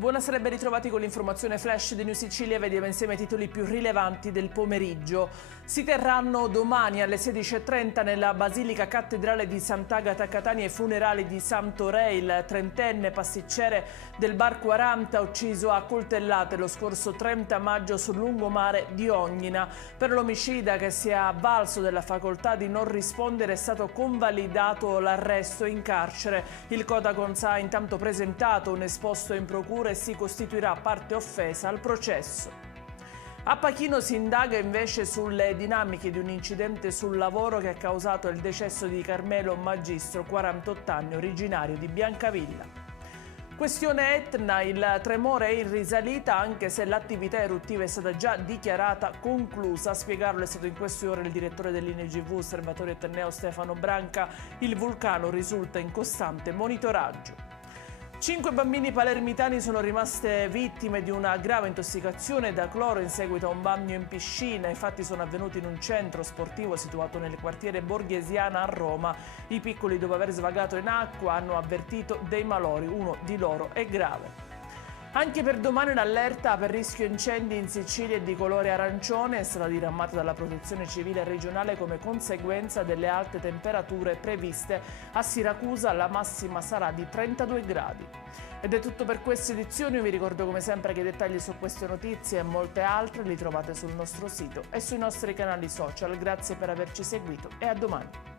Buonasera e ben ritrovati con l'informazione flash di New Sicilia. Vediamo insieme i titoli più rilevanti del pomeriggio. Si terranno domani alle 16:30 nella Basilica Cattedrale di Sant'Agata a Catania i funerali di Santo Re, il trentenne pasticcere del Bar 40 ucciso a coltellate lo scorso 30 maggio sul lungomare di Ognina. Per l'omicida, che si è avvalso della facoltà di non rispondere, è stato convalidato l'arresto in carcere. Il Codacons ha intanto presentato un esposto in procura e si costituirà parte offesa al processo. A Pachino si indaga invece sulle dinamiche di un incidente sul lavoro che ha causato il decesso di Carmelo Magistro, 48 anni, originario di Biancavilla. Questione Etna, il tremore è in risalita anche se l'attività eruttiva è stata già dichiarata conclusa. A spiegarlo è stato in queste ore il direttore dell'INEGV Osservatorio Etneo Stefano Branca. Il vulcano risulta in costante monitoraggio. 5 bambini palermitani sono rimaste vittime di una grave intossicazione da cloro in seguito a un bagno in piscina. I fatti sono avvenuti in un centro sportivo situato nel quartiere Borghesiana a Roma. I piccoli, dopo aver svagato in acqua, hanno avvertito dei malori. Uno di loro è grave. Anche per domani l'allerta per rischio incendi in Sicilia è di colore arancione, è stata diramata dalla Protezione Civile regionale come conseguenza delle alte temperature previste. A Siracusa la massima sarà di 32 gradi. Ed è tutto per questa edizione. Io vi ricordo come sempre che i dettagli su queste notizie e molte altre li trovate sul nostro sito e sui nostri canali social. Grazie per averci seguito e a domani.